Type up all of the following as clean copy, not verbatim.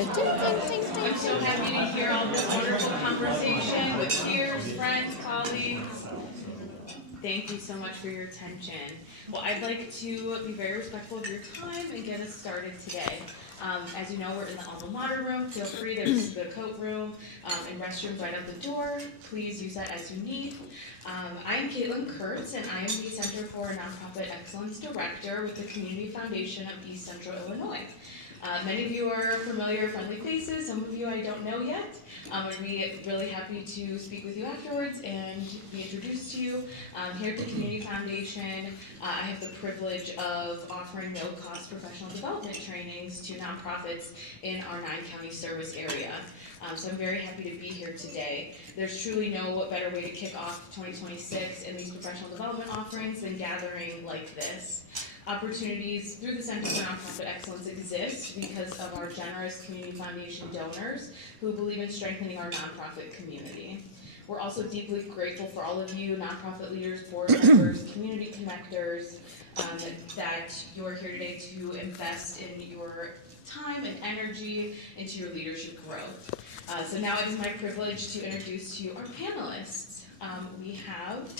I'm so happy to hear all this wonderful conversation with peers, friends, colleagues. Thank you so much for your attention. Well, I'd like to be very respectful of your time and get us started today. As you know, we're in the alma mater room. Feel free to use the coat room and restrooms right out the door. Please use that as you need. I'm Caitlin Kurtz, and I am the Center for Nonprofit Excellence Director with the Community Foundation of East Central Illinois. Many of you are familiar, friendly faces. Some of you I don't know yet. I'd be really happy to speak with you afterwards and be introduced to you. Here at the Community Foundation, I have the privilege of offering no-cost professional development trainings to nonprofits in our 9-county service area. So I'm very happy to be here today. There's truly no better way to kick off 2026 in these professional development offerings than gathering like this. Opportunities through the Center for Nonprofit Excellence exist because of our generous Community Foundation donors who believe in strengthening our nonprofit community. We're also deeply grateful for all of you nonprofit leaders, board members, community connectors, that you're here today to invest in your time and energy into your leadership growth. So now it is my privilege to introduce to you our panelists. We have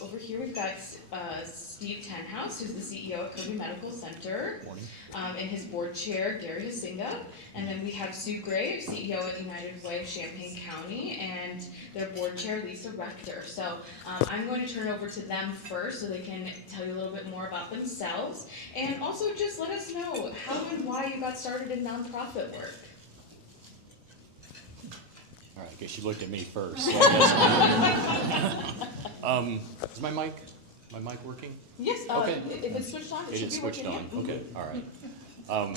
over here we've got Steve Tenhouse, who's the CEO of Kirby Medical Center, and his board chair, Gary Hasinga. And then we have Sue Graves, CEO at United Way of Champaign County, and their board chair, Lisa Rector. So I'm going to turn over to them first so they can tell you a little bit more about themselves, and also just let us know how and why you got started in nonprofit work. All right, I guess you looked at me first. So I guess, is my mic working? Yes, okay. If it's switched on, it should be switched working. on. Okay, all right.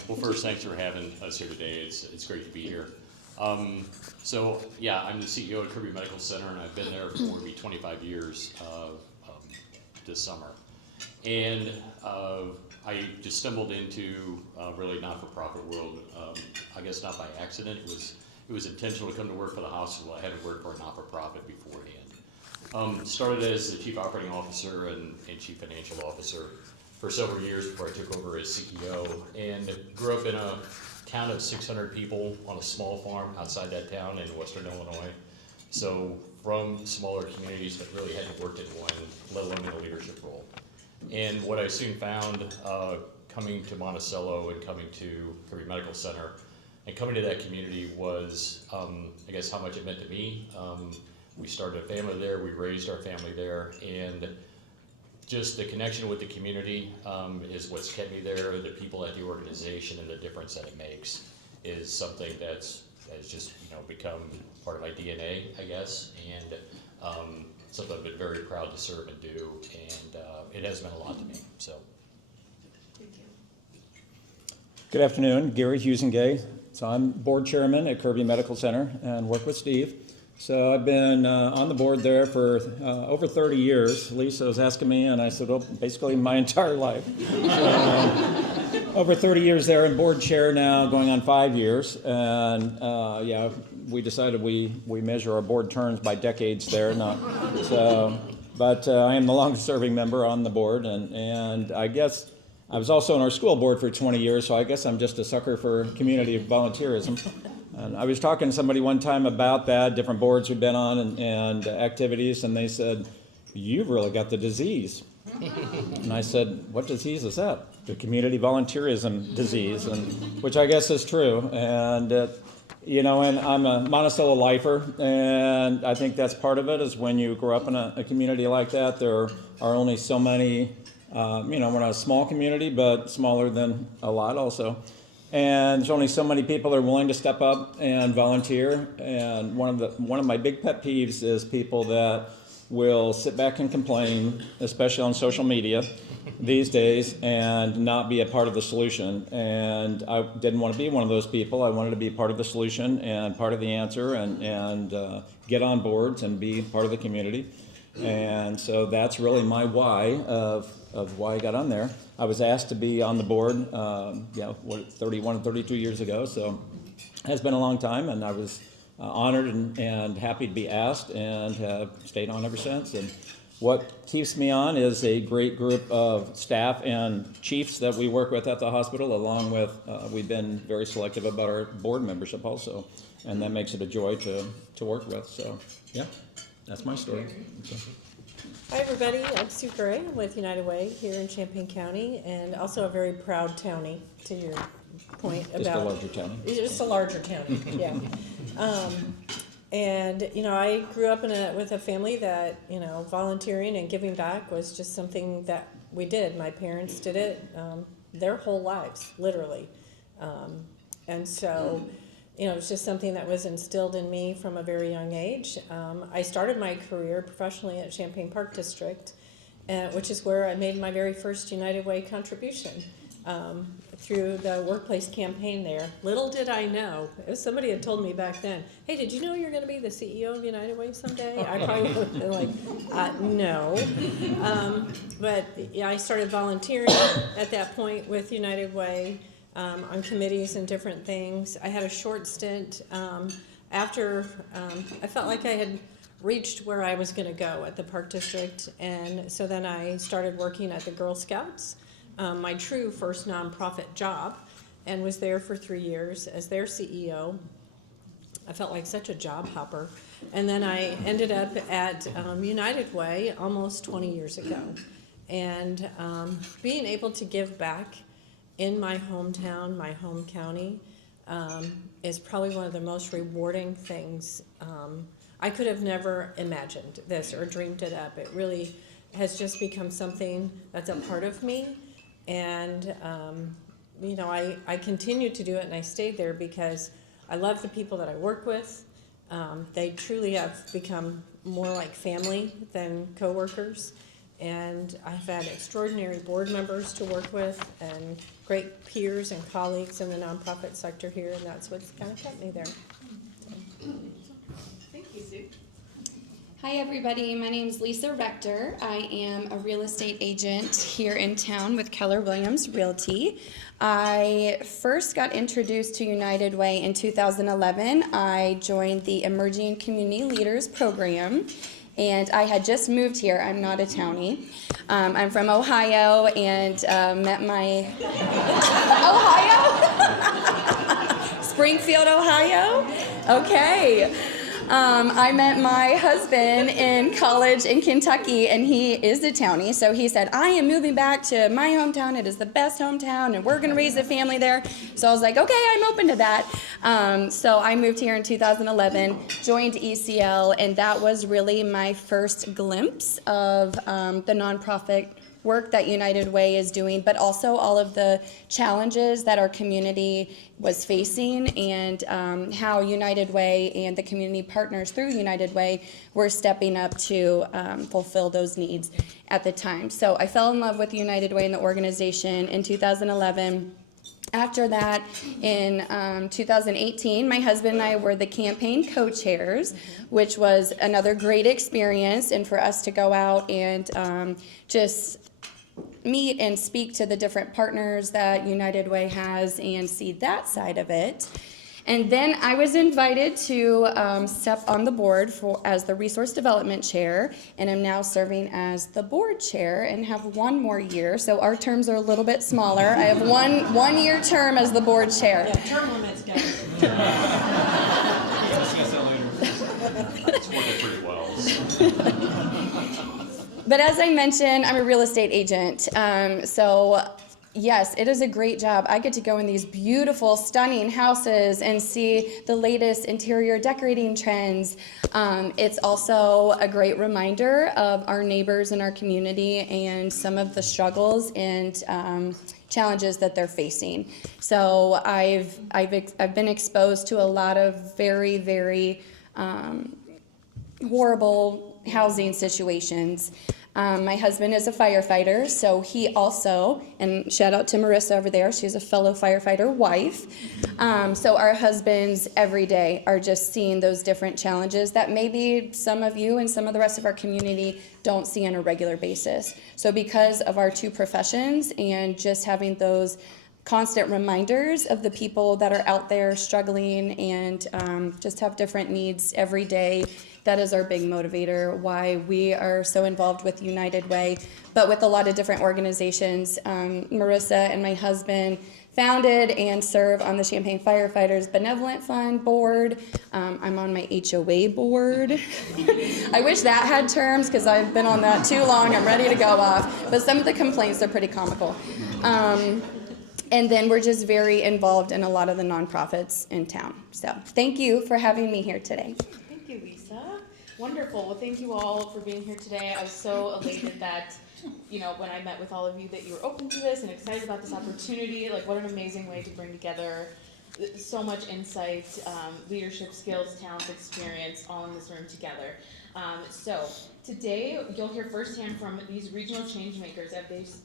Well, first, thanks for having us here today. It's great to be here. So, yeah, I'm the CEO at Kirby Medical Center, and I've been there for 25 years this summer. And I just stumbled into really not-for-profit world. I guess not by accident. It was intentional to come to work for the hospital. I hadn't worked for a not-for-profit beforehand. Started as the Chief Operating Officer and Chief Financial Officer for several years before I took over as CEO, and grew up in a town of 600 people on a small farm outside that town in western Illinois. So from smaller communities that really hadn't worked in one, let alone in a leadership role. And what I soon found coming to Monticello and coming to Kirby Medical Center and coming to that community was, I guess, how much it meant to me. We started a family there, we raised our family there, and just the connection with the community is what's kept me there. The people at the organization and the difference that it makes is something that's just become part of my DNA, I guess, and something I've been very proud to serve and do, and it has meant a lot to me. So, Thank you. Good afternoon, Gary Husengay. So I'm board chairman at Kirby Medical Center and work with Steve. So I've been on the board there for over 30 years. Lisa was asking me, and I said, well, basically my entire life. So, over 30 years there, and board chair now, going on 5 years. And yeah, we decided we measure our board terms by decades there. But I am the longest serving member on the board, and I guess I was also on our school board for 20 years, so I guess I'm just a sucker for community volunteerism. And I was talking to somebody one time about that, different boards we've been on and activities, and they said, you've really got the disease. And I said, what disease is that? The community volunteerism disease, and which I guess is true. And, and I'm a Monticello lifer, and I think that's part of it, is when you grow up in a community like that, there are only so many, we're not a small community, but smaller than a lot also. And there's only so many people that are willing to step up and volunteer. And one of my big pet peeves is people that will sit back and complain, especially on social media these days, and not be a part of the solution. And I didn't want to be one of those people. I wanted to be part of the solution and part of the answer, and get on boards and be part of the community. And so that's really my why of why I got on there. I was asked to be on the board, 31 and 32 years ago, so it has been a long time, and I was honored and happy to be asked, and have stayed on ever since. And What keeps me on is a great group of staff and chiefs that we work with at the hospital, along with, we've been very selective about our board membership also, and that makes it a joy to work with. So, yeah, that's my story. So. Hi, everybody. I'm Sue Gray. I'm with United Way here in Champaign County, and also a very proud townie, to your point about... Just a larger town. Just a larger town, yeah. And, you know, I grew up with a family that, you know, volunteering and giving back was just something that we did. My parents did it their whole lives, literally. And so, you know, it was just something that was instilled in me from a very young age. I started my career professionally at Champaign Park District, which is where I made my very first United Way contribution. Through the workplace campaign there. Little did I know, if somebody had told me back then, hey, did you know you're going to be the CEO of United Way someday? I probably would have been like, no. But yeah, I started volunteering at that point with United Way on committees and different things. I had a short stint after I felt like I had reached where I was going to go at the Park District, and so then I started working at the Girl Scouts. My true first nonprofit job, and was there for 3 years as their CEO. I felt like such a job hopper. And then I ended up at United Way almost 20 years ago. And being able to give back in my hometown, my home county, is probably one of the most rewarding things. I could have never imagined this or dreamed it up. It really has just become something that's a part of me. And, you know, I continued to do it, and I stayed there because I love the people that I work with. They truly have become more like family than coworkers. And I've had extraordinary board members to work with and great peers and colleagues in the nonprofit sector here, and that's what's kind of kept me there. Thank you, Sue. Hi everybody, my name is Lisa Rector. I am a real estate agent here in town with Keller Williams Realty. I first got introduced to United Way in 2011. I joined the Emerging Community Leaders Program, and I had just moved here. I'm not a townie. I'm from Ohio and met my... Ohio? Springfield, Ohio? Okay. I met my husband in college in Kentucky, and he is a townie, so he said, I am moving back to my hometown. It is the best hometown, and we're going to raise a family there. So I was like, okay, I'm open to that. So I moved here in 2011, joined ECL, and that was really my first glimpse of the nonprofit work that United Way is doing, but also all of the challenges that our community was facing, and how United Way and the community partners through United Way were stepping up to fulfill those needs at the time. So I fell in love with United Way and the organization in 2011. After that, in 2018, my husband and I were the campaign co-chairs, which was another great experience, and for us to go out and just meet and speak to the different partners that United Way has and see that side of it. And then I was invited to step on the board as the Resource Development Chair, and I'm now serving as the board chair and have one more year. So our terms are a little bit smaller. I have one year term as the board chair. Yeah, term limits, guys. It's working pretty well. But as I mentioned, I'm a real estate agent. So yes, it is a great job. I get to go in these beautiful, stunning houses and see the latest interior decorating trends. It's also a great reminder of our neighbors in our community and some of the struggles and challenges that they're facing. So I've been exposed to a lot of very, very horrible housing situations. My husband is a firefighter, so he also, and shout out to Marissa over there, she's a fellow firefighter wife. So our husbands every day are just seeing those different challenges that maybe some of you and some of the rest of our community don't see on a regular basis. So because of our two professions and just having those constant reminders of the people that are out there struggling and just have different needs every day. That is our big motivator, why we are so involved with United Way, but with a lot of different organizations. Marissa and my husband founded and serve on the Champaign Firefighters Benevolent Fund board. I'm on my HOA board. I wish that had terms because I've been on that too long. I'm ready to go off. But some of the complaints are pretty comical. And then we're just very involved in a lot of the nonprofits in town. So thank you for having me here today. Thank you, Lisa. Wonderful. Well, thank you all for being here today. I was so elated that, when I met with all of you, that you were open to this and excited about this opportunity. Like, what an amazing way to bring together so much insight, leadership skills, talent, experience, all in this room together. So today, you'll hear firsthand from these regional changemakers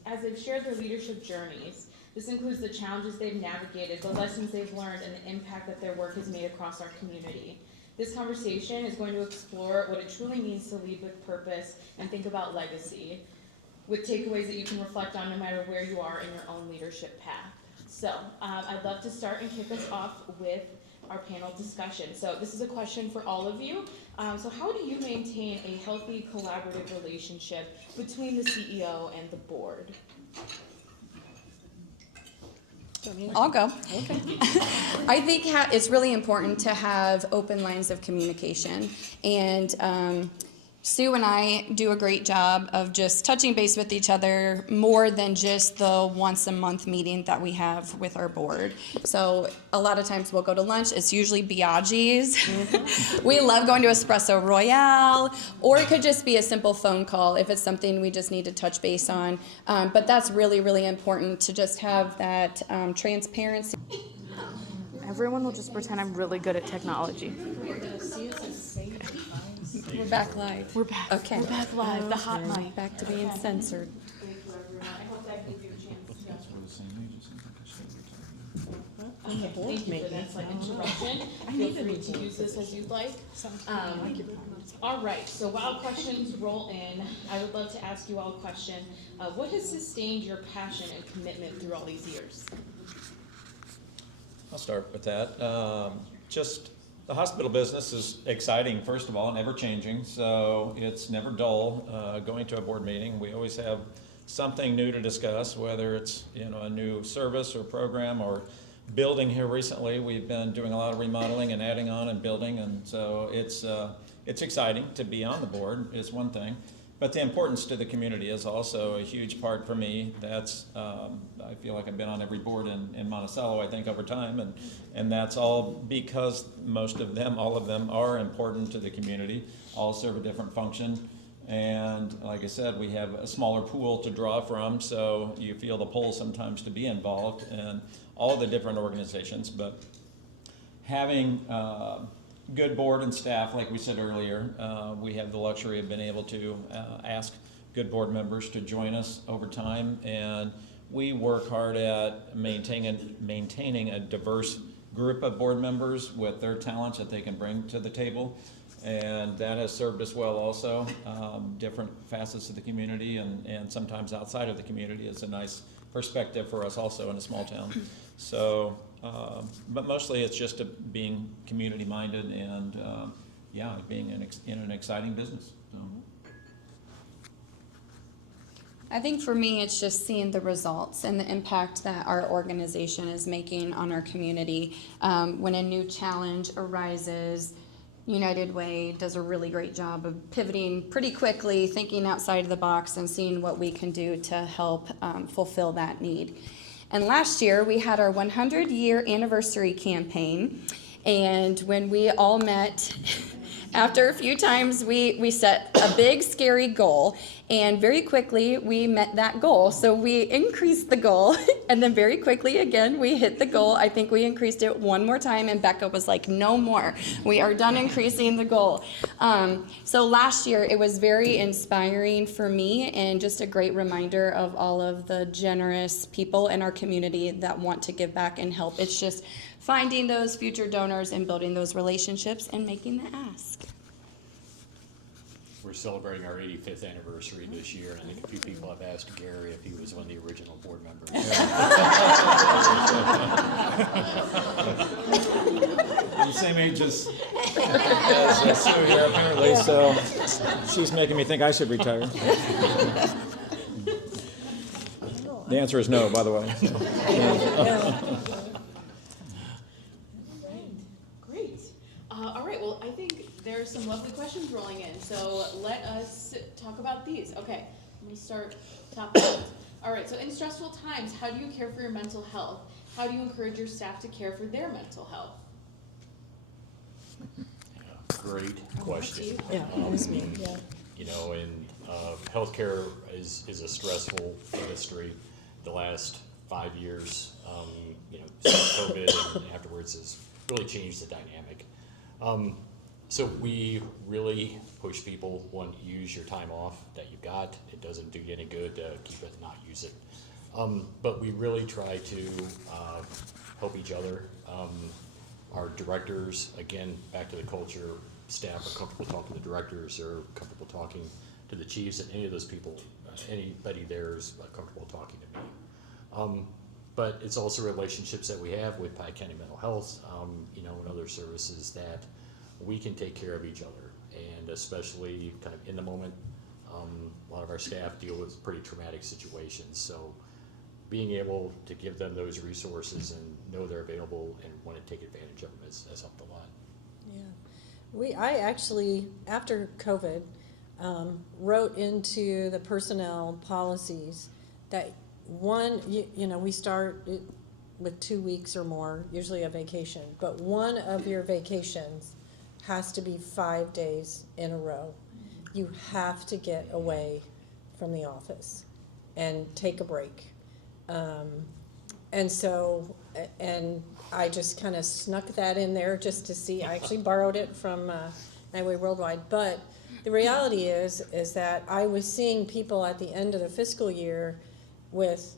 as they've shared their leadership journeys. This includes the challenges they've navigated, the lessons they've learned, and the impact that their work has made across our community. This conversation is going to explore what it truly means to lead with purpose and think about legacy, with takeaways that you can reflect on no matter where you are in your own leadership path. So I'd love to start and kick us off with our panel discussion. So this is a question for all of you. So how do you maintain a healthy collaborative relationship between the CEO and the board? I'll go. Okay. I think it's really important to have open lines of communication. And Sue and I do a great job of just touching base with each other more than just the once a month meeting that we have with our board. So a lot of times we'll go to lunch. It's usually Biaggi's. Mm-hmm. We love going to Espresso Royale, or it could just be a simple phone call if it's something we just need to touch base on. But that's really, really important to just have that transparency. Everyone will just pretend I'm really good at technology. We're back live. We're back. Okay. We're back live. The hot mic. Back to being censored. Thank you, everyone. I hope that gives you a chance to. On the board, Thank you for maybe. that slight interruption. Feel free to use this as you'd like. All right, so while questions roll in, I would love to ask you all a question. What has sustained your passion and commitment through all these years? I'll start with that. The hospital business is exciting, first of all, and ever-changing, so it's never dull going to a board meeting. We always have something new to discuss, whether it's a new service or program or building. Here recently, we've been doing a lot of remodeling and adding on and building, and so it's exciting to be on the board is one thing. But the importance to the community is also a huge part for me. That's I feel like I've been on every board in Monticello, I think, over time, and that's all because all of them are important to the community, all serve a different function. And like I said, we have a smaller pool to draw from, so you feel the pull sometimes to be involved in all the different organizations. But having good board and staff, like we said earlier, we have the luxury of being able to ask good board members to join us over time, and we work hard at maintaining a diverse group of board members with their talents that they can bring to the table, and that has served us well also. Different facets of the community and sometimes outside of the community is a nice perspective for us also in a small town. So, but mostly it's just being community-minded and, being in an exciting business. So. I think for me, it's just seeing the results and the impact that our organization is making on our community. When a new challenge arises, United Way does a really great job of pivoting pretty quickly, thinking outside of the box and seeing what we can do to help fulfill that need. And last year, we had our 100-year anniversary campaign, and when we all met, after a few times, we set a big, scary goal, and very quickly, we met that goal. So we increased the goal, and then very quickly, again, we hit the goal. I think we increased it one more time, and Becca was like, no more. We are done increasing the goal. So last year, it was very inspiring for me, and just a great reminder of all of the generous people in our community that want to give back and help. It's just finding those future donors and building those relationships and making the ask. we're celebrating our 85th anniversary this year, and I think a few people have asked Gary if he was one of the original board members. The same age as Sue here, apparently, so she's making me think I should retire. The answer is no, by the way. Great. All right, well, I think there are some lovely questions rolling in, so let us talk about these. Okay, let me start top left. All right, so in stressful times, how do you care for your mental health? How do you encourage your staff to care for their mental health? Great question. Yeah, that was me, yeah. You know, and healthcare is a stressful industry. The last 5 years, you know, since COVID and afterwards has really changed the dynamic. So we really push people, one, use your time off that you've got. It doesn't do you any good to keep it and not use it. But we really try to help each other. Our directors, again, back to the culture, staff are comfortable talking to the directors, they're comfortable talking to the chiefs, and any of those people, anybody there is comfortable talking to me. But it's also relationships that we have with Pike County Mental Health, you know, and other services that we can take care of each other, and especially kind of in the moment. A lot of our staff deal with pretty traumatic situations, so being able to give them those resources and know they're available and want to take advantage of them has helped a lot. Yeah, I actually, after COVID, wrote into the personnel policies that one, you know, we start with 2 weeks or more, usually a vacation, but one of your vacations has to be 5 days in a row. You have to get away from the office and take a break. And so, and I just kind of snuck that in there just to see. I actually borrowed it from Nightway Worldwide, but the reality is that I was seeing people at the end of the fiscal year with,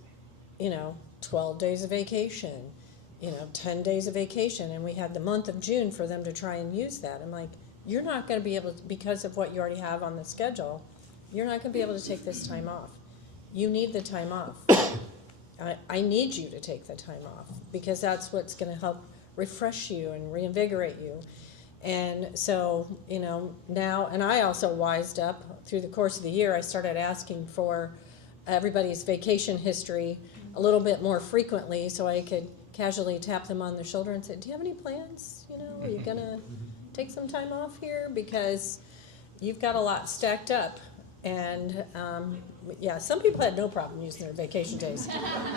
you know, 12 days of vacation, you know, 10 days of vacation, and we had the month of June for them to try and use that. I'm like, you're not going to be able to, because of what you already have on the schedule, you're not going to be able to take this time off. You need the time off. I need you to take the time off because that's what's going to help refresh you and reinvigorate you. And so, you know, now, and I also wised up through the course of the year. I started asking for everybody's vacation history a little bit more frequently so I could casually tap them on the shoulder and say, do you have any plans? You know, are you going to take some time off here? Because you've got a lot stacked up. And yeah, some people had no problem using their vacation days.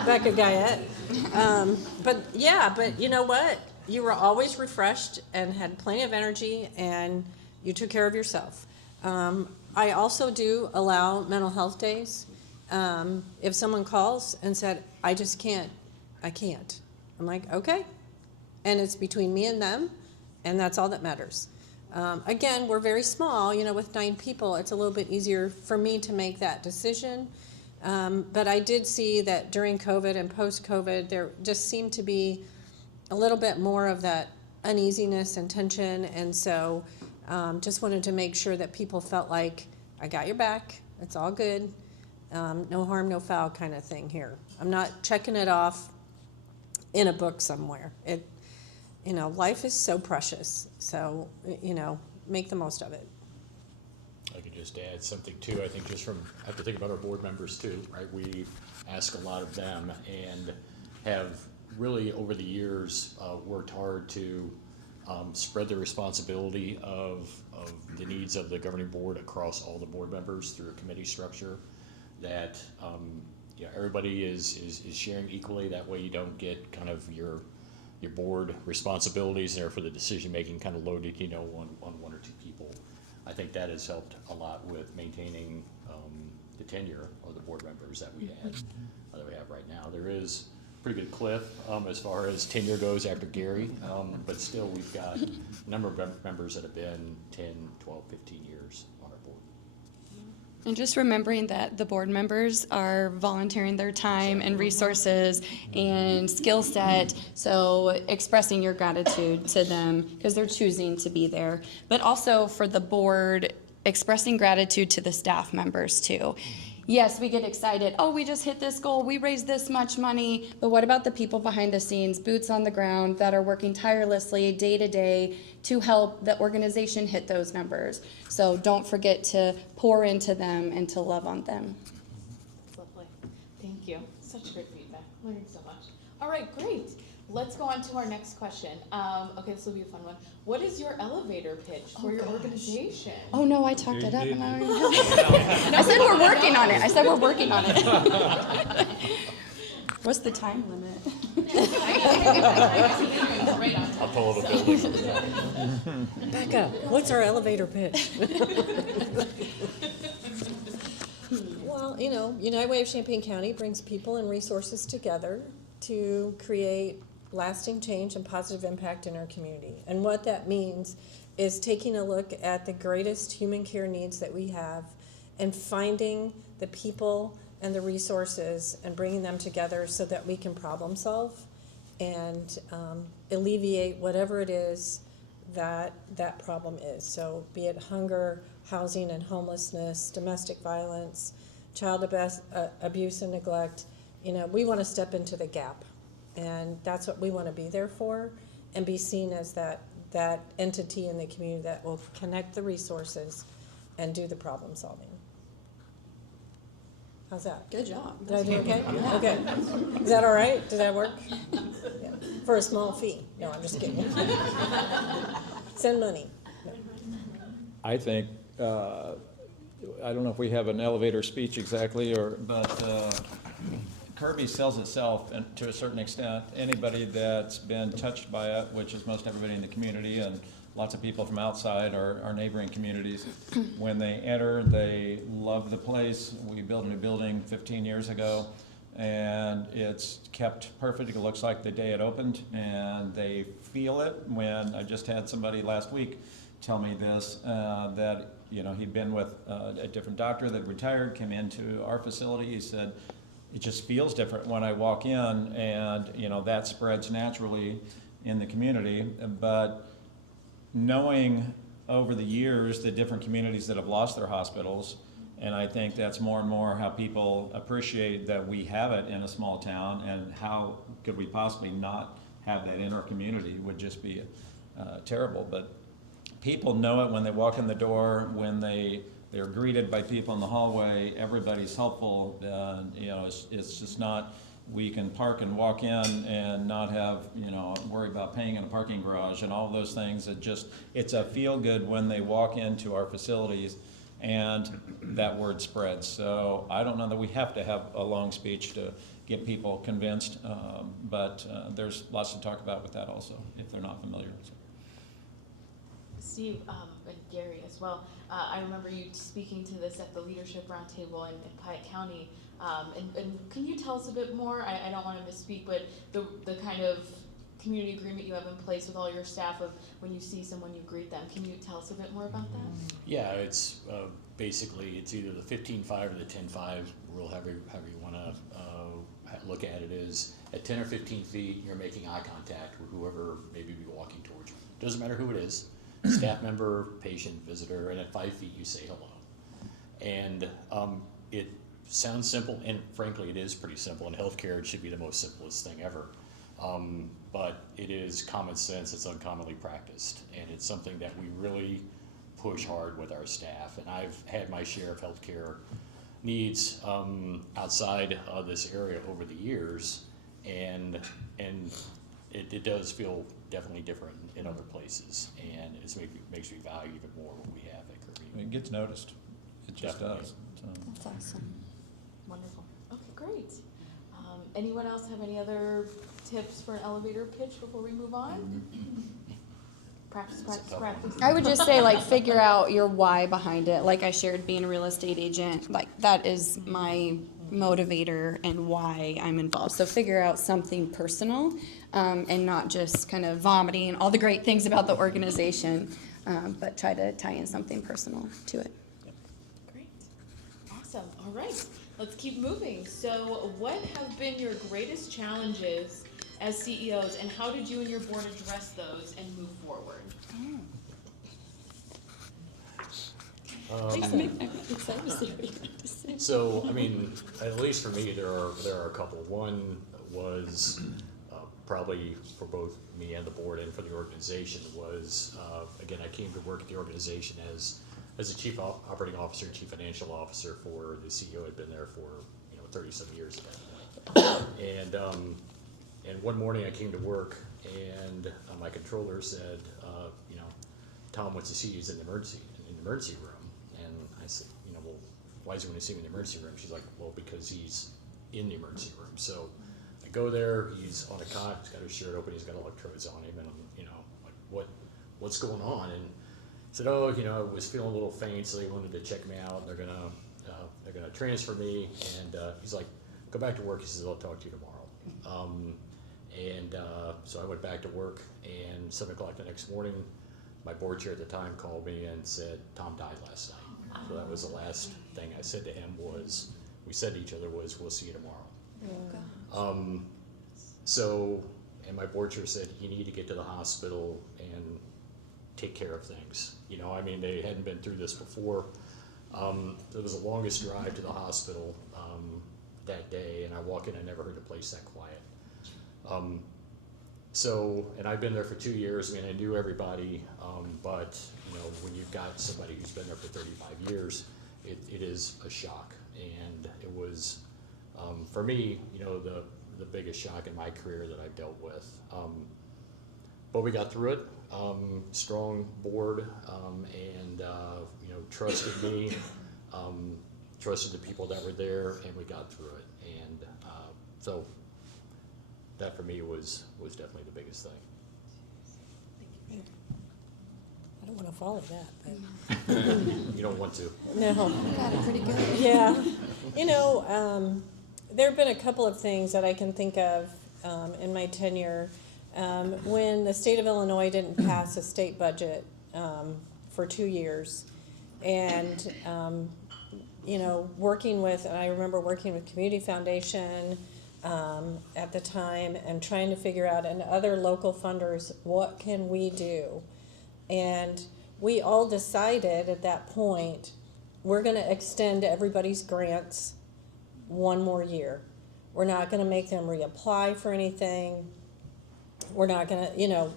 Becca Guyette. But you know what? You were always refreshed and had plenty of energy, and you took care of yourself. I also do allow mental health days. If someone calls and said, I just can't, I can't. I'm like, okay. And it's between me and them, and that's all that matters. Again, we're very small, you know, with 9 people, it's a little bit easier for me to make that decision. But I did see that during COVID and post-COVID, there just seemed to be a little bit more of that uneasiness and tension. And so just wanted to make sure that people felt like, I got your back, it's all good, no harm, no foul kind of thing here. I'm not checking it off in a book somewhere. You know, life is so precious, so, you know, make the most of it. I could just add something too. I think I have to think about our board members too, right? We ask a lot of them and have really over the years worked hard to spread the responsibility of the needs of the governing board across all the board members through a committee structure that you know, everybody is sharing equally. That way you don't get kind of your board responsibilities there for the decision making kind of loaded, you know, on 1 or 2 people. I think that has helped a lot with maintaining the tenure of the board members that we have right now. There is a pretty good cliff as far as tenure goes after Gary, but still we've got a number of members that have been 10, 12, 15 years on our board. And just remembering that the board members are volunteering their time and resources and skill set, so expressing your gratitude to them because they're choosing to be there. But also for the board expressing gratitude to the staff members too. Yes, we get excited. Oh, we just hit this goal. We raised this much money. But what about the people behind the scenes, boots on the ground, that are working tirelessly day to day to help the organization hit those numbers? So don't forget to pour into them and to love on them. Lovely. Thank you. Such great feedback. Learning so much. All right, great. Let's go on to our next question. Okay, this will be a fun one. What is your elevator pitch for your organization? Oh no, I talked it up. And I said we're working on it. I said we're working on it. What's the time limit? I'll pull up a building. Back up. What's our elevator pitch? Well, United Way of Champaign County brings people and resources together to create lasting change and positive impact in our community. And what that means is taking a look at the greatest human care needs that we have and finding the people and the resources and bringing them together so that we can problem solve and alleviate whatever it is that that problem is. So be it hunger, housing and homelessness, domestic violence, child abuse and neglect, we want to step into the gap. And that's what we want to be there for and be seen as that entity in the community that will connect the resources and do the problem solving. How's that? Good job. Did I do okay? Okay. Is that all right? Did that work? Yeah. For a small fee. No, I'm just kidding. Send money. No. I think, I don't know if we have an elevator speech exactly, but Kirby sells itself to a certain extent. Anybody that's been touched by it, which is most everybody in the community and lots of people from outside our neighboring communities, when they enter, they love the place. We built a new building 15 years ago, and it's kept perfect. It looks like the day it opened, and they feel it. When I just had somebody last week tell me this, that he'd been with a different doctor that retired, came into our facility. He said, it just feels different when I walk in, and that spreads naturally in the community. But knowing over the years the different communities that have lost their hospitals, and I think that's more and more how people appreciate that we have it in a small town, and how could we possibly not have that in our community would just be terrible. But people know it when they walk in the door, when they're greeted by people in the hallway. Everybody's helpful. It's just not, we can park and walk in and not have, worry about paying in a parking garage and all those things. It's a feel good when they walk into our facilities, and that word spreads. So I don't know that we have to have a long speech to get people convinced, but there's lots to talk about with that also, if they're not familiar. Steve, and Gary as well. I remember you speaking to this at the Leadership Roundtable in Piatt County. And can you tell us a bit more? I don't want to misspeak, but the kind of community agreement you have in place with all your staff of when you see someone, you greet them. Can you tell us a bit more about that? Yeah, it's basically it's either the 15-5 or the 10-5 rule, however you want to look at it. Is at 10 or 15 feet, you're making eye contact with whoever may be walking towards you. Doesn't matter who it is. Staff member, patient, visitor, and at 5 feet you say hello. And it sounds simple, and frankly it is pretty simple. In healthcare it should be the most simplest thing ever. But it is common sense, it's uncommonly practiced, and it's something that we really push hard with our staff. And I've had my share of healthcare needs outside of this area over the years, and it does feel definitely different in other places, and it makes me value even more what we have at Kirby. It gets noticed. It just Definitely. does. So. That's awesome. Wonderful. Okay, great. Anyone else have any other tips for an elevator pitch before we move on? Practice, practice, practice. I would just say, figure out your why behind it. Like I shared, being a real estate agent, that is my motivator and why I'm involved. So figure out something personal, and not just kind of vomiting all the great things about the organization, but try to tie in something personal to it. Great. Awesome. All right. Let's keep moving. So what have been your greatest challenges as CEOs, and how did you and your board address those and move forward? I'm excited to see what you have to say. So, I mean, at least for me, there are a couple. One was probably for both me and the board and for the organization was, again, I came to work at the organization as a chief operating officer, chief financial officer for the CEO. Had been there for 30-some years at that point. And one morning I came to work and my controller said, Tom wants to see you in the emergency room. And I said, well, why does he want to see me in the emergency room? She's like, well, because he's in the emergency room. So I go there, he's on a cot, he's got his shirt open, he's got electrodes on him, and I'm, like, what's going on? And I said, oh, I was feeling a little faint, so they wanted to check me out, and they're gonna transfer me. And he's like, go back to work. He says, I'll talk to you tomorrow. So I went back to work, and 7 o'clock the next morning, my board chair at the time called me and said, Tom died last night. So that was the last thing I said to him we said to each other was, we'll see you tomorrow. And my board chair said, you need to get to the hospital and take care of things. They hadn't been through this before. It was the longest drive to the hospital that day, and I walk in, I never heard a place that quiet. And I've been there for 2 years. I knew everybody, but when you've got somebody who's been there for 35 years, it is a shock. And it was, for me, the biggest shock in my career that I've dealt with. But we got through it. Strong board, and trusted me, trusted the people that were there, and we got through it. And so that for me was definitely the biggest thing. I don't want to follow that, but. You don't want to. No. Got it pretty good. Yeah. There have been a couple of things that I can think of in my tenure. When the state of Illinois didn't pass a state budget for 2 years, and I remember working with Community Foundation at the time and trying to figure out, and other local funders, what can we do? And we all decided at that point, we're going to extend everybody's grants 1 more year. We're not going to make them reapply for anything. We're not going to,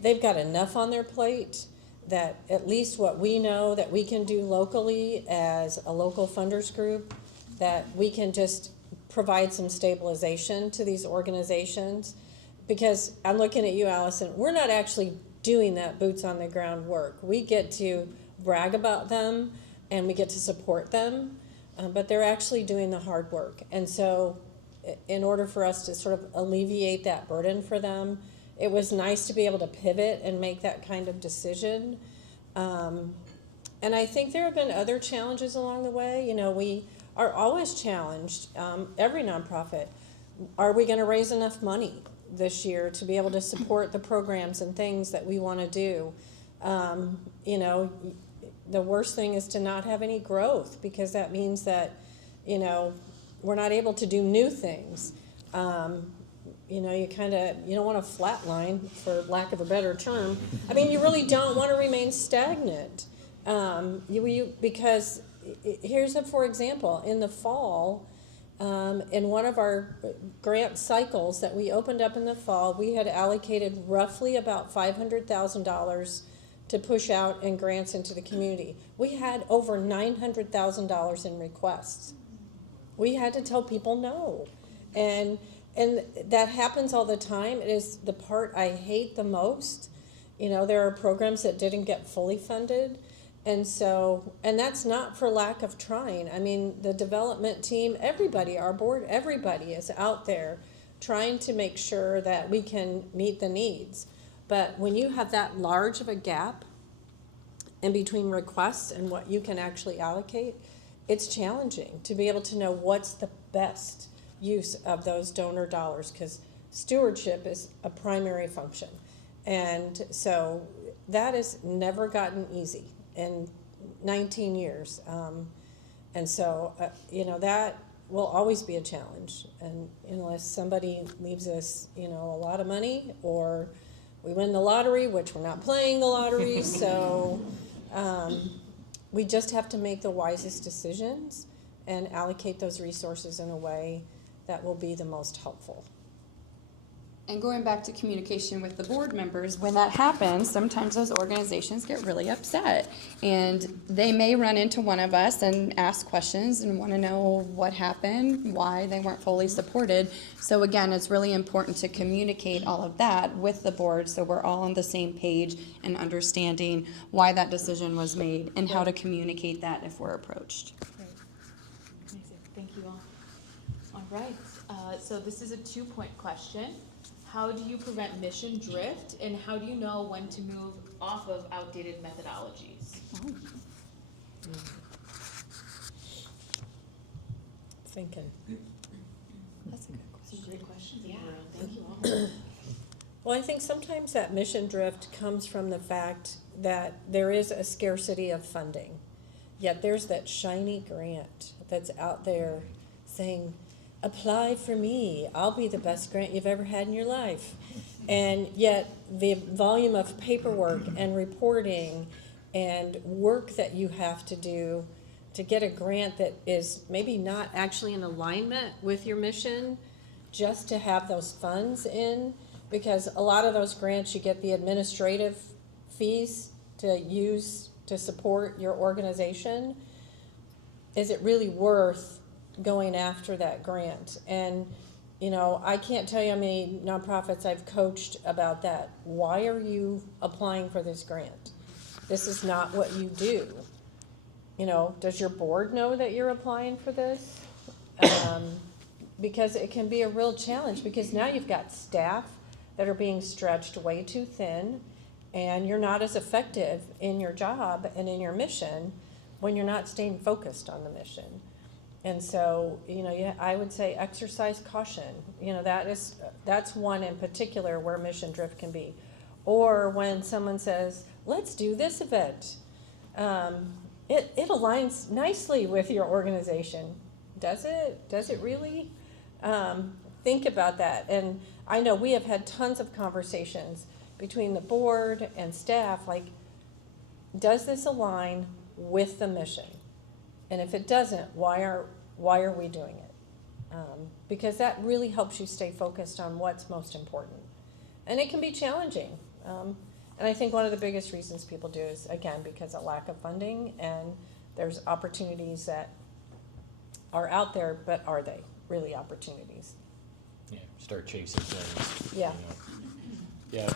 they've got enough on their plate that at least what we know that we can do locally as a local funders group, that we can just provide some stabilization to these organizations. Because I'm looking at you, Allison, we're not actually doing that boots on the ground work. We get to brag about them and we get to support them, but they're actually doing the hard work. And so in order for us to sort of alleviate that burden for them, it was nice to be able to pivot and make that kind of decision. And I think there have been other challenges along the way. We are always challenged, every nonprofit. Are we going to raise enough money this year to be able to support the programs and things that we want to do? The worst thing is to not have any growth, because that means that, we're not able to do new things. You don't want to flatline, for lack of a better term. You really don't want to remain stagnant. Because here's for example, in the fall, in one of our grant cycles that we opened up in the fall, we had allocated roughly about $500,000 to push out in grants into the community. We had over $900,000 in requests. We had to tell people no. And that happens all the time. It is the part I hate the most. There are programs that didn't get fully funded. And that's not for lack of trying. The development team, everybody, our board, everybody is out there trying to make sure that we can meet the needs. But when you have that large of a gap in between requests and what you can actually allocate, it's challenging to be able to know what's the best use of those donor dollars, because stewardship is a primary function. And so that has never gotten easy in 19 years. That will always be a challenge. And unless somebody leaves us, a lot of money, or we win the lottery, which we're not playing the lottery. So, we just have to make the wisest decisions and allocate those resources in a way that will be the most helpful. And going back to communication with the board members, when that happens, sometimes those organizations get really upset. And they may run into one of us and ask questions and want to know what happened, why they weren't fully supported. So again, it's really important to communicate all of that with the board so we're all on the same page and understanding why that decision was made and how to communicate that if we're approached. Amazing. Thank you all. All right. So this is a 2-point question. How do you prevent mission drift, and how do you know when to move off of outdated methodologies? Thinking. That's a good Some question. great questions. Yeah. Thank you all. Well, I think sometimes that mission drift comes from the fact that there is a scarcity of funding. Yet there's that shiny grant that's out there saying, apply for me, I'll be the best grant you've ever had in your life. And yet the volume of paperwork and reporting and work that you have to do to get a grant that is maybe not actually in alignment with your mission, just to have those funds in, because a lot of those grants, you get the administrative fees to use to support your organization. Is it really worth going after that grant? And you know, I can't tell you how many nonprofits I've coached about that. Why are you applying for this grant? This is not what you do. You know, does your board know that you're applying for this? Because it can be a real challenge, because now you've got staff that are being stretched way too thin, and you're not as effective in your job and in your mission when you're not staying focused on the mission. And so, you know, yeah, I would say exercise caution. You know, that's one in particular where mission drift can be. Or when someone says, let's do this event. It aligns nicely with your organization. Does it? Does it really? Think about that. And I know we have had tons of conversations between the board and staff, like, does this align with the mission? And if it doesn't, why are we doing it? Because that really helps you stay focused on what's most important. And it can be challenging. And I think one of the biggest reasons people do is, again, because of lack of funding, and there's opportunities that are out there, but are they really opportunities? Yeah, start chasing things. Yeah. You know. Yeah.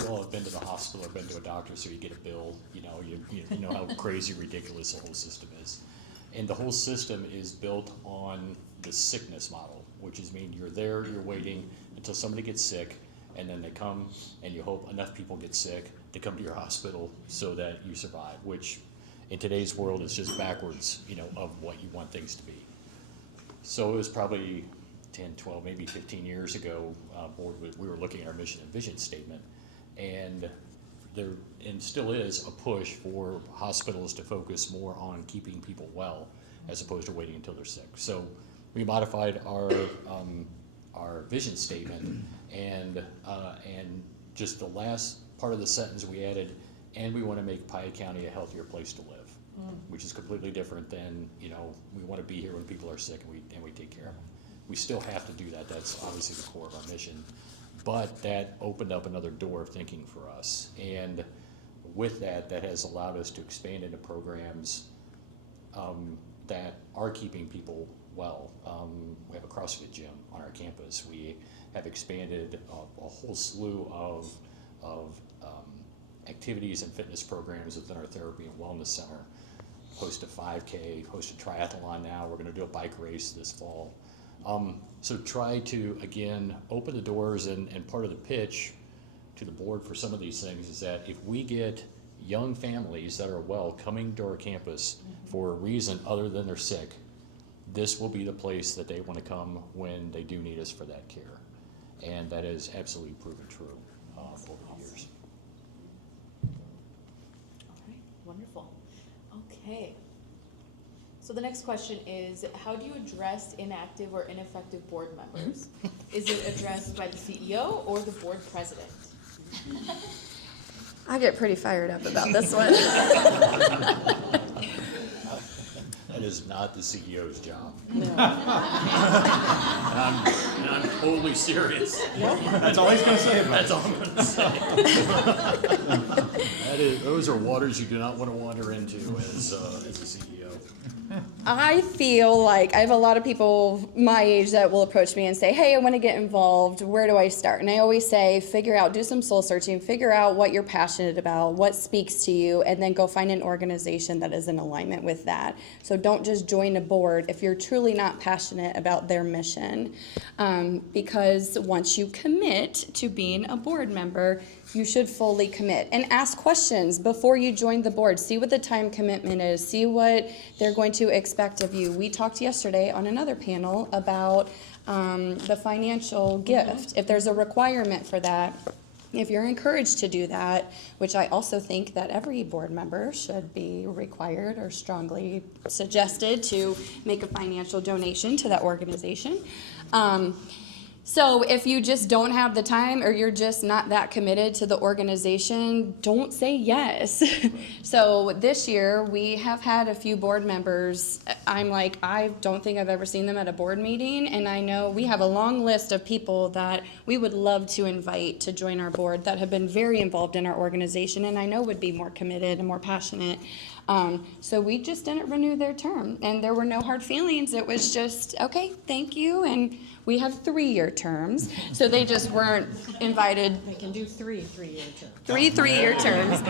You all have been to the hospital or been to a doctor, so you get a bill. You know how crazy ridiculous the whole system is. And the whole system is built on the sickness model, which is mean you're there, you're waiting until somebody gets sick, and then they come, and you hope enough people get sick to come to your hospital so that you survive, which in today's world is just backwards, you know, of what you want things to be. So it was probably 10, 12, maybe 15 years ago, we were looking at our mission and vision statement, and there still is a push for hospitals to focus more on keeping people well as opposed to waiting until they're sick. So we modified our vision statement, and just the last part of the sentence we added, and we want to make Piatt County a healthier place to live, which is completely different than, you know, we want to be here when people are sick and we take care of them. We still have to do that. That's obviously the core of our mission. But that opened up another door of thinking for us. And with that has allowed us to expand into programs that are keeping people well. We have a CrossFit gym on our campus. We have expanded a whole slew of activities and fitness programs within our therapy and wellness center. Host a 5K, host a triathlon now. We're going to do a bike race this fall. So try to, again, open the doors, and part of the pitch to the board for some of these things is that if we get young families that are well coming to our campus for a reason other than they're sick, this will be the place that they want to come when they do need us for that care. And that is absolutely proven true over the years. All right, wonderful. Okay. So the next question is, how do you address inactive or ineffective board members? Is it addressed by the CEO or the board president? I get pretty fired up about this one. That is not the CEO's job. No. And I'm totally serious. That's all he's gonna say about it. That's all I'm going to say. Those are waters you do not want to wander into as a CEO. I feel like I have a lot of people my age that will approach me and say, hey, I want to get involved. Where do I start? And I always say, do some soul searching, figure out what you're passionate about, what speaks to you, and then go find an organization that is in alignment with that. So don't just join a board if you're truly not passionate about their mission. Because once you commit to being a board member, you should fully commit and ask questions before you join the board. See what the time commitment is. See what they're going to expect of you. We talked yesterday on another panel about the financial gift. If there's a requirement for that, if you're encouraged to do that, which I also think that every board member should be required or strongly suggested to make a financial donation to that organization. So if you just don't have the time or you're just not that committed to the organization, don't say yes. So this year we have had a few board members. I'm like, I don't think I've ever seen them at a board meeting. And I know we have a long list of people that we would love to invite to join our board that have been very involved in our organization and I know would be more committed and more passionate. So we just didn't renew their term and there were no hard feelings. It was just, okay, thank you. And we have 3-year terms, so they just weren't invited. They can do three-year terms. 3-3-year terms.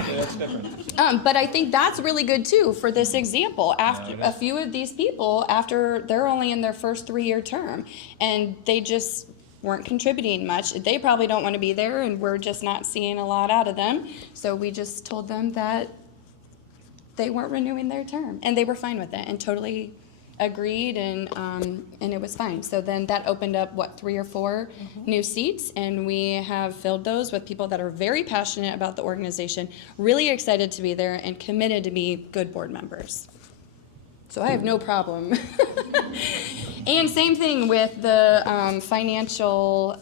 But I think that's really good too for this example. After a few of these people, after they're only in their first 3-year term, and they just weren't contributing much. They probably don't want to be there, and we're just not seeing a lot out of them. So we just told them that they weren't renewing their term, and they were fine with it and totally agreed, and it was fine. So then that opened up 3 or 4 new seats, and we have filled those with people that are very passionate about the organization, really excited to be there, and committed to be good board members. So I have no problem. And same thing with the financial,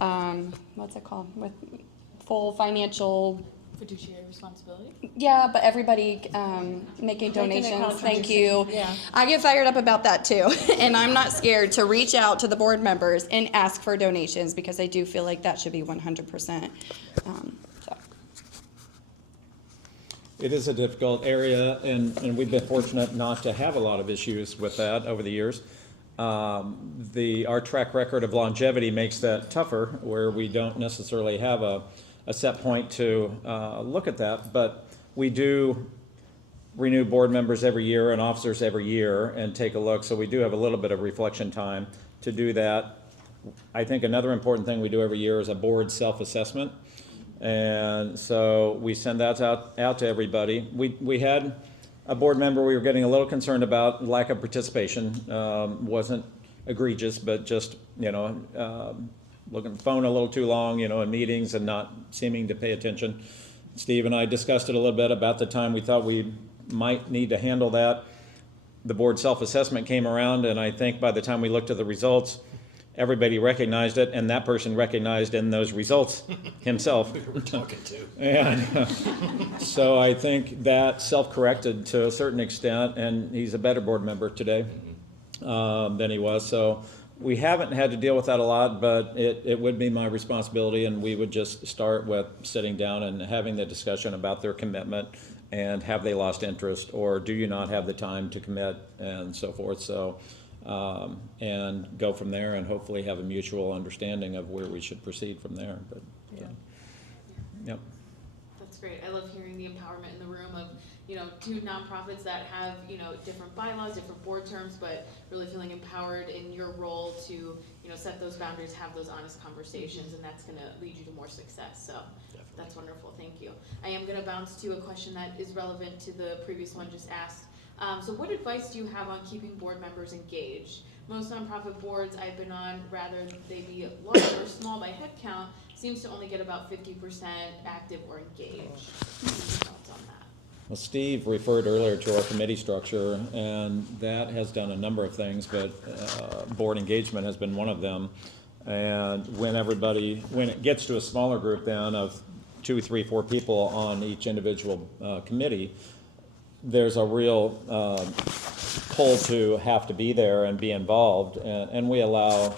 what's it called? With full financial. Fiduciary responsibility. Yeah, but everybody making donations, thank you. Yeah. I get fired up about that too, and I'm not scared to reach out to the board members and ask for donations because I do feel like that should be 100%. So. It is a difficult area, and we've been fortunate not to have a lot of issues with that over the years. Our track record of longevity makes that tougher, where we don't necessarily have a set point to look at that, but we do renew board members every year and officers every year and take a look, so we do have a little bit of reflection time to do that. I think another important thing we do every year is a board self-assessment, and so we send that out to everybody. We had a board member we were getting a little concerned about lack of participation. Wasn't egregious, but just, looking at the phone a little too long, in meetings and not seeming to pay attention. Steve and I discussed it a little bit about the time we thought we might need to handle that. The board self-assessment came around, and I think by the time we looked at the results, everybody recognized it, and that person recognized in those results himself. Who we're talking to. And so I think that self-corrected to a certain extent, and he's a better board member today than he was. So we haven't had to deal with that a lot, but it would be my responsibility, and we would just start with sitting down and having the discussion about their commitment and have they lost interest, or do you not have the time to commit, and so forth. So, and go from there and hopefully have a mutual understanding of where we should proceed from there. But, yep. That's great. I love hearing the empowerment in the room of, 2 nonprofits that have, different bylaws, different board terms, but really feeling empowered in your role to, set those boundaries, have those honest conversations, and that's going to lead you to more success. So definitely. That's wonderful. Thank you. I am going to bounce to a question that is relevant to the previous one just asked. So what advice do you have on keeping board members engaged? Most nonprofit boards I've been on, rather they be large or small by head count, seems to only get about 50% active or engaged. Thoughts on that? Well, Steve referred earlier to our committee structure, and that has done a number of things, but board engagement has been one of them. And when it gets to a smaller group then of 2, 3, 4 people on each individual committee, there's a real pull to have to be there and be involved, and we allow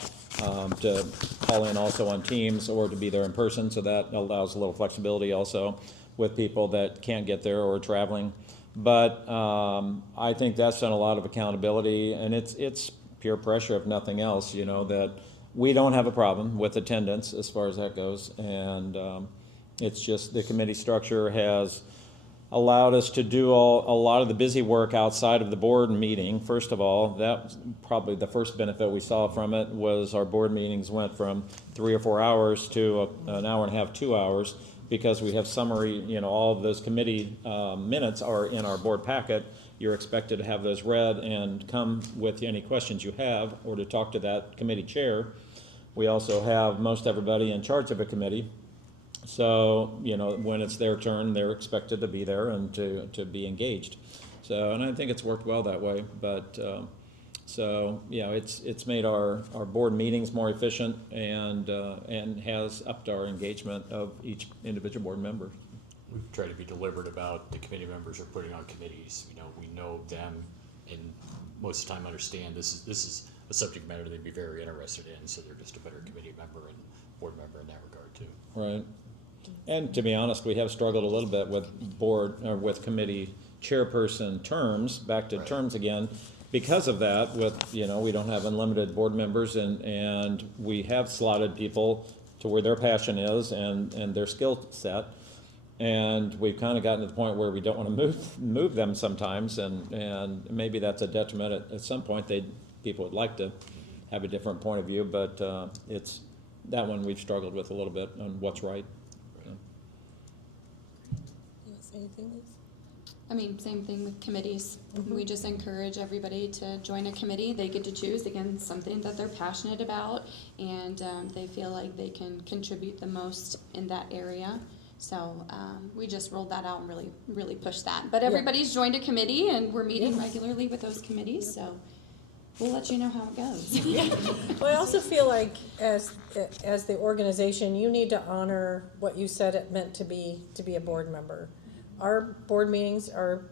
to call in also on Teams or to be there in person, so that allows a little flexibility also with people that can't get there or traveling. But I think that's done a lot of accountability, and it's peer pressure if nothing else, you know, that we don't have a problem with attendance as far as that goes, and it's just the committee structure has allowed us to do a lot of the busy work outside of the board meeting. First of all, that's probably the first benefit we saw from it was our board meetings went from 3 or 4 hours to an hour and a half, 2 hours, because we have summary, you know, all of those committee minutes are in our board packet. You're expected to have those read and come with any questions you have or to talk to that committee chair. We also have most everybody in charge of a committee. So, you know, when it's their turn, they're expected to be there and to be engaged. So, and I think it's worked well that way. But, so, you know, it's made our board meetings more efficient and has upped our engagement of each individual board member. We try to be deliberate about the committee members are putting on committees. You know, we know them and most of the time understand this is a subject matter they'd be very interested in, so they're just a better committee member and board member in that regard too. Right. And to be honest, we have struggled a little bit with board or with committee chairperson terms, back to terms again, because of that. With, you know, we don't have unlimited board members, and we have slotted people to where their passion is and their skill set, and we've kind of gotten to the point where we don't want to move them sometimes, and maybe that's a detriment at some point. People would like to have a different point of view, but it's that one we've struggled with a little bit on what's right. You want to say anything, Liz? I mean, same thing with committees. We just encourage everybody to join a committee. They get to choose, again, something that they're passionate about, and they feel like they can contribute the most in that area. So we just rolled that out and really pushed that. But everybody's joined a committee, and we're meeting regularly with those committees, so we'll let you know how it goes. Well, I also feel like as the organization, you need to honor what you said it meant to be a board member. Our board meetings are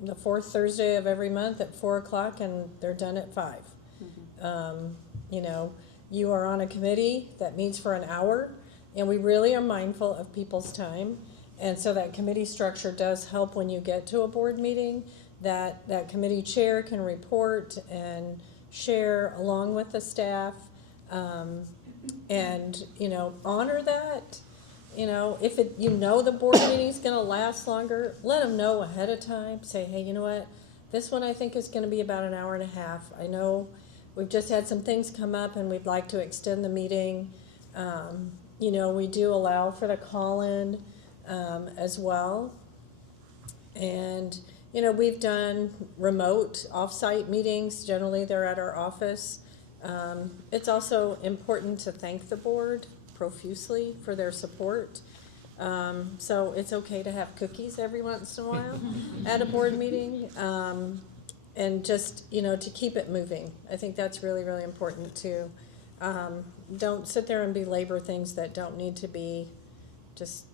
the fourth Thursday of every month at 4:00, and they're done at 5. You know, you are on a committee that meets for an hour, and we really are mindful of people's time. And so that committee structure does help when you get to a board meeting, that committee chair can report and share along with the staff, and, you know, honor that. You know, if you know the board meeting's gonna last longer, let them know ahead of time. Say, hey, you know what? This one I think is gonna be about an hour and a half. I know we've just had some things come up and we'd like to extend the meeting. You know, we do allow for the call-in as well. And, you know, we've done remote off-site meetings. Generally, they're at our office. It's also important to thank the board profusely for their support. So it's okay to have cookies every once in a while at a board meeting. And just, you know, to keep it moving. I think that's really, really important too. Don't sit there and belabor things that don't need to be. Just,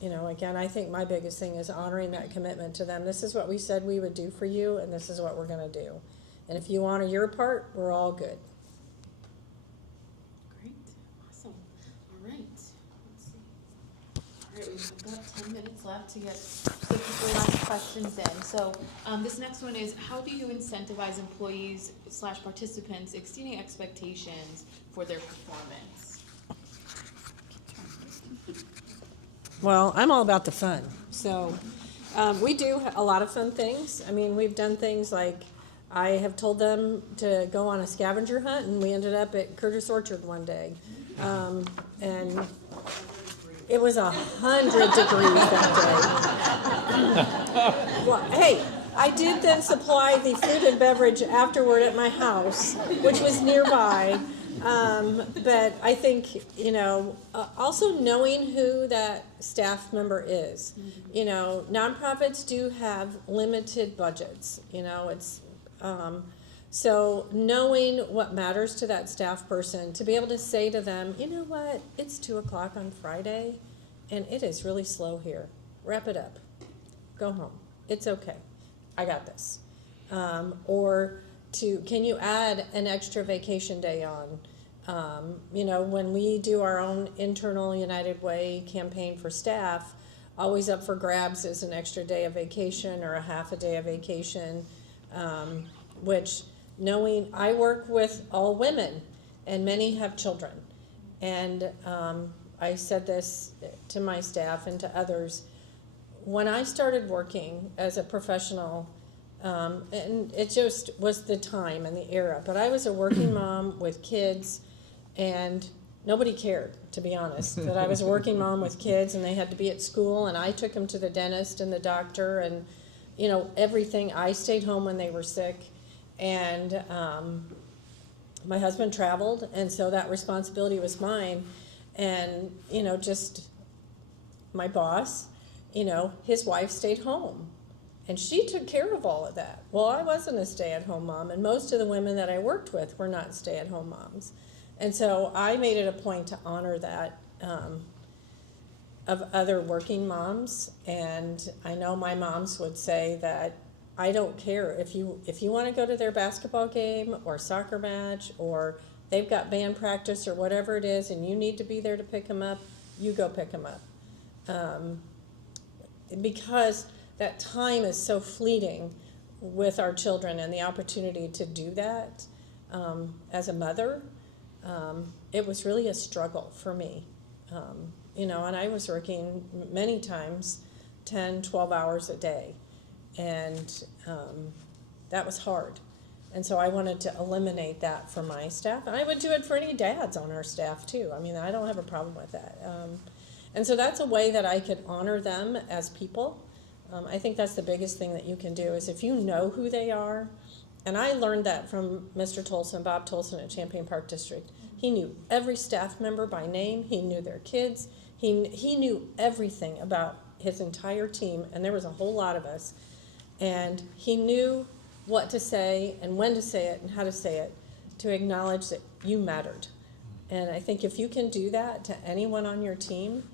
you know, again, I think my biggest thing is honoring that commitment to them. This is what we said we would do for you, and this is what we're gonna do. And if you honor your part, we're all good. Great, awesome. All right, let's see. All right, we've got 10 minutes left to get the people last questions in. So this next one is, how do you incentivize employees / participants exceeding expectations for their performance? Well, I'm all about the fun. So we do a lot of fun things. I mean, we've done things like I have told them to go on a scavenger hunt, and we ended up at Curtis Orchard one day. And it was 100 degrees that day. Well, hey, I did then supply the food and beverage afterward at my house, which was nearby. But I think, you know, also knowing who that staff member is. You know, nonprofits do have limited budgets. You know, it's so knowing what matters to that staff person, to be able to say to them, you know what, it's 2:00 on Friday, and it is really slow here. Wrap it up. Go home. It's okay. I got this. Can you add an extra vacation day on? When we do our own internal United Way campaign for staff, always up for grabs is an extra day of vacation or a half a day of vacation, which knowing I work with all women and many have children. And I said this to my staff and to others. When I started working as a professional, and it just was the time and the era, but I was a working mom with kids, and nobody cared, to be honest, that I was a working mom with kids and they had to be at school, and I took them to the dentist and the doctor and, everything. I stayed home when they were sick, and my husband traveled, and so that responsibility was mine. And, just my boss, his wife stayed home. And she took care of all of that. Well, I wasn't a stay-at-home mom, and most of the women that I worked with were not stay-at-home moms. And so I made it a point to honor that of other working moms. And I know my moms would say that I don't care if you want to go to their basketball game or soccer match, or they've got band practice or whatever it is, and you need to be there to pick them up, you go pick them up. Because that time is so fleeting with our children, and the opportunity to do that as a mother, it was really a struggle for me. And I was working many times 10, 12 hours a day, and that was hard. And so I wanted to eliminate that for my staff, and I would do it for any dads on our staff too. I mean, I don't have a problem with that. And so that's a way that I could honor them as people. I think that's the biggest thing that you can do, is if you know who they are. And I learned that from Mr. Tolson, Bob Tolson at Champaign Park District. He knew every staff member by name. He knew their kids. He knew everything about his entire team, and there was a whole lot of us. And he knew what to say and when to say it and how to say it to acknowledge that you mattered. And I think if you can do that to anyone on your team,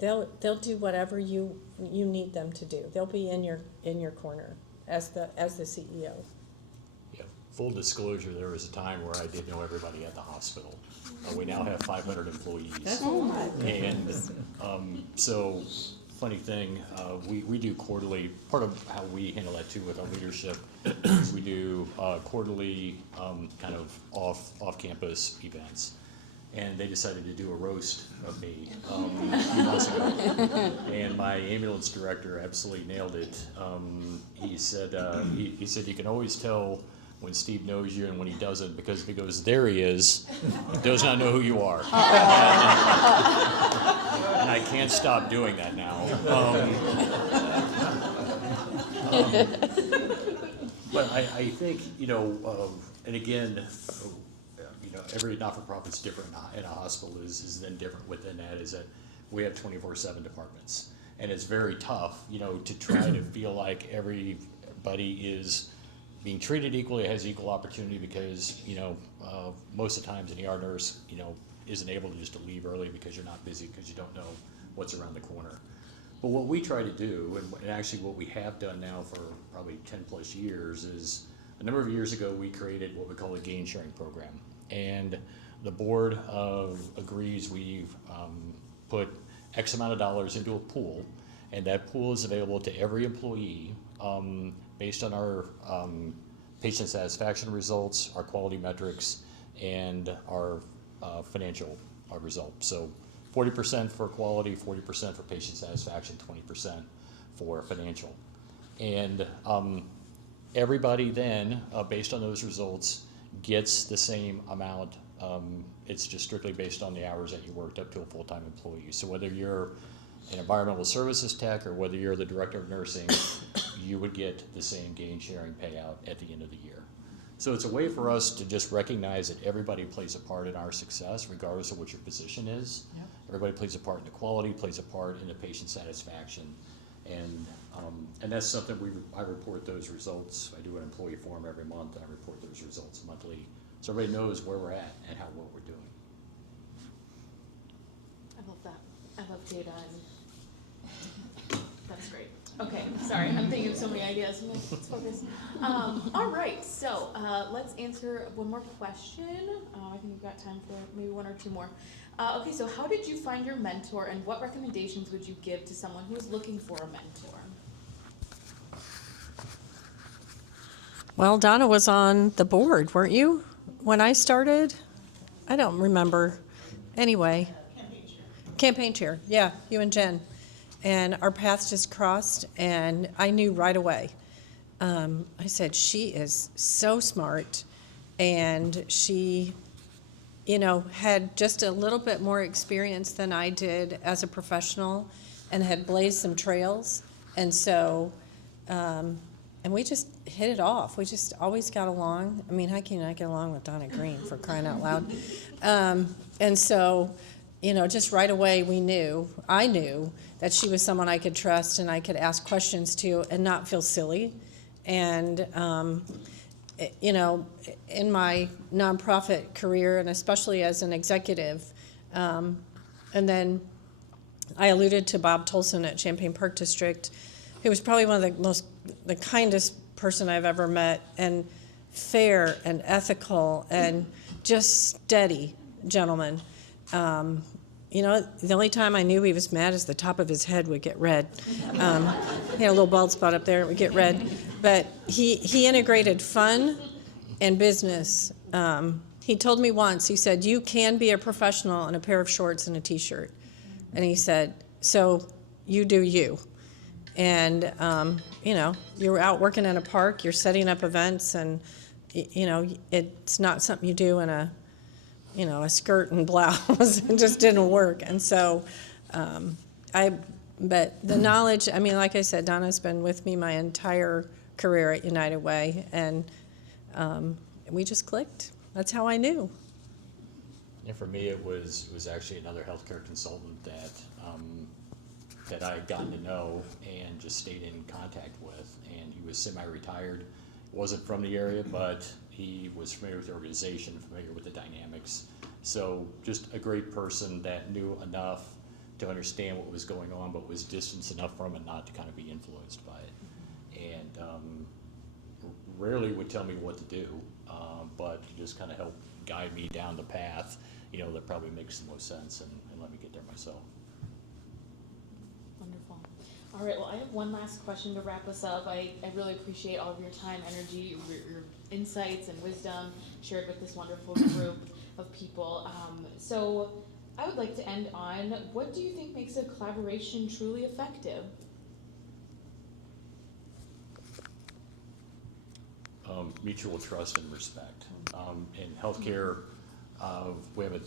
they'll do whatever you need them to do. They'll be in your corner as the CEO. Yeah, full disclosure, there was a time where I didn't know everybody at the hospital. We now have 500 employees. Oh my And so, funny thing, we do quarterly, part of how we handle that too with our leadership is we do quarterly kind of off-campus events. And they decided to do a roast of me a few months ago. And my ambulance director absolutely nailed it. He said he said you can always tell when Steve knows you and when he doesn't, because if he goes, there he is, he does not know who you are. And I can't stop doing that now. But I think, and again, every not-for-profit's different in a hospital is then different within that, is that we have 24/7 departments. And it's very tough, to try to feel like everybody is being treated equally, has equal opportunity, because, most of the times an ER nurse, isn't able to just leave early because you're not busy, because you don't know what's around the corner. But what we try to do, and actually what we have done now for probably 10 plus years, is a number of years ago we created what we call a gain sharing program. And the board agrees we've put X amount of dollars into a pool, and that pool is available to every employee based on our patient satisfaction results, our quality metrics, and our financial results. So 40% for quality, 40% for patient satisfaction, 20% for financial. And everybody then, based on those results, gets the same amount. It's just strictly based on the hours that you worked up to a full-time employee. So whether you're an environmental services tech or whether you're the director of nursing, you would get the same gain sharing payout at the end of the year. So it's a way for us to just recognize that everybody plays a part in our success, regardless of what your position is. Yep. Everybody plays a part in the quality, plays a part in the patient satisfaction. And that's something I report those results. I do an employee forum every month. I report those results monthly, so everybody knows where we're at and what we're doing. I love that. I love data and that's great. Okay, sorry, I'm thinking of so many ideas. Let's focus. All right, so let's answer one more question. I think we've got time for maybe one or two more. Okay, so how did you find your mentor, and what recommendations would you give to someone who is looking for a mentor? Well, Donna was on the board, weren't you, when I started? I don't remember. Anyway. Campaign chair, yeah, you and Jen. And our paths just crossed, and I knew right away. I said, she is so smart, and she, had just a little bit more experience than I did as a professional and had blazed some trails. And so, and we just hit it off. We just always got along. I mean, how can you not get along with Donna Green, for crying out loud? And so, just right away I knew that she was someone I could trust and I could ask questions to and not feel silly. And, in my nonprofit career, and especially as an executive, and then I alluded to Bob Tolson at Champaign Park District, who was probably one of the kindest person I've ever met, and fair and ethical and just steady gentleman. The only time I knew he was mad is the top of his head would get red. He had a little bald spot up there, it would get red. But he integrated fun and business. He told me once, he said, you can be a professional in a pair of shorts and a t-shirt. And he said, so you do you. And, you're out working in a park, you're setting up events, and, it's not something you do in a skirt and blouse. It just didn't work. And so, but the knowledge, like I said, Donna's been with me my entire career at United Way, and we just clicked. That's how I knew. And for me, it was actually another healthcare consultant that I had gotten to know and just stayed in contact with. And he was semi-retired, wasn't from the area, but he was familiar with the organization, familiar with the dynamics. So just a great person that knew enough to understand what was going on, but was distanced enough from it not to kind of be influenced by it. And rarely would tell me what to do, but he just kind of helped guide me down the path, that probably makes the most sense, and let me get there myself. Wonderful. All right, well, I have one last question to wrap us up. I really appreciate all of your time, energy, your insights and wisdom shared with this wonderful group of people. So I would like to end on, what do you think makes a collaboration truly effective? Mutual trust and respect. In healthcare, we have a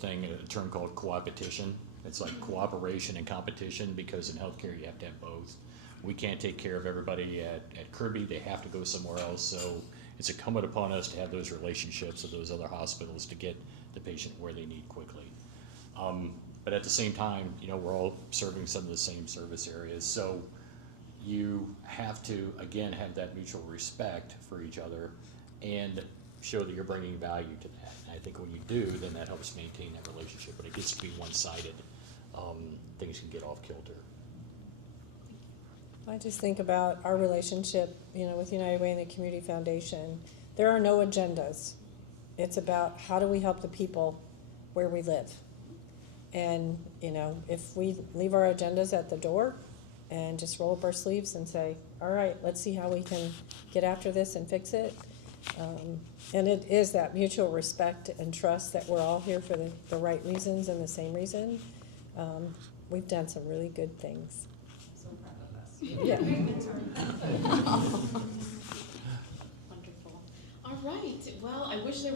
term called coopetition. It's like cooperation and competition, because in healthcare you have to have both. We can't take care of everybody at Kirby. They have to go somewhere else. So it's incumbent upon us to have those relationships with those other hospitals to get the patient where they need quickly. But at the same time, we're all serving some of the same service areas. So you have to, again, have that mutual respect for each other and show that you're bringing value to that. And I think when you do, then that helps maintain that relationship. But it gets to be one-sided, things can get off kilter. I just think about our relationship, with United Way and the Community Foundation. There are no agendas. It's about how do we help the people where we live. And, if we leave our agendas at the door and just roll up our sleeves and say, all right, let's see how we can get after this and fix it. And it is that mutual respect and trust that we're all here for the right reasons and the same reason. We've done some really good things. So proud of us. Yeah. Wonderful. All right, well, I wish there was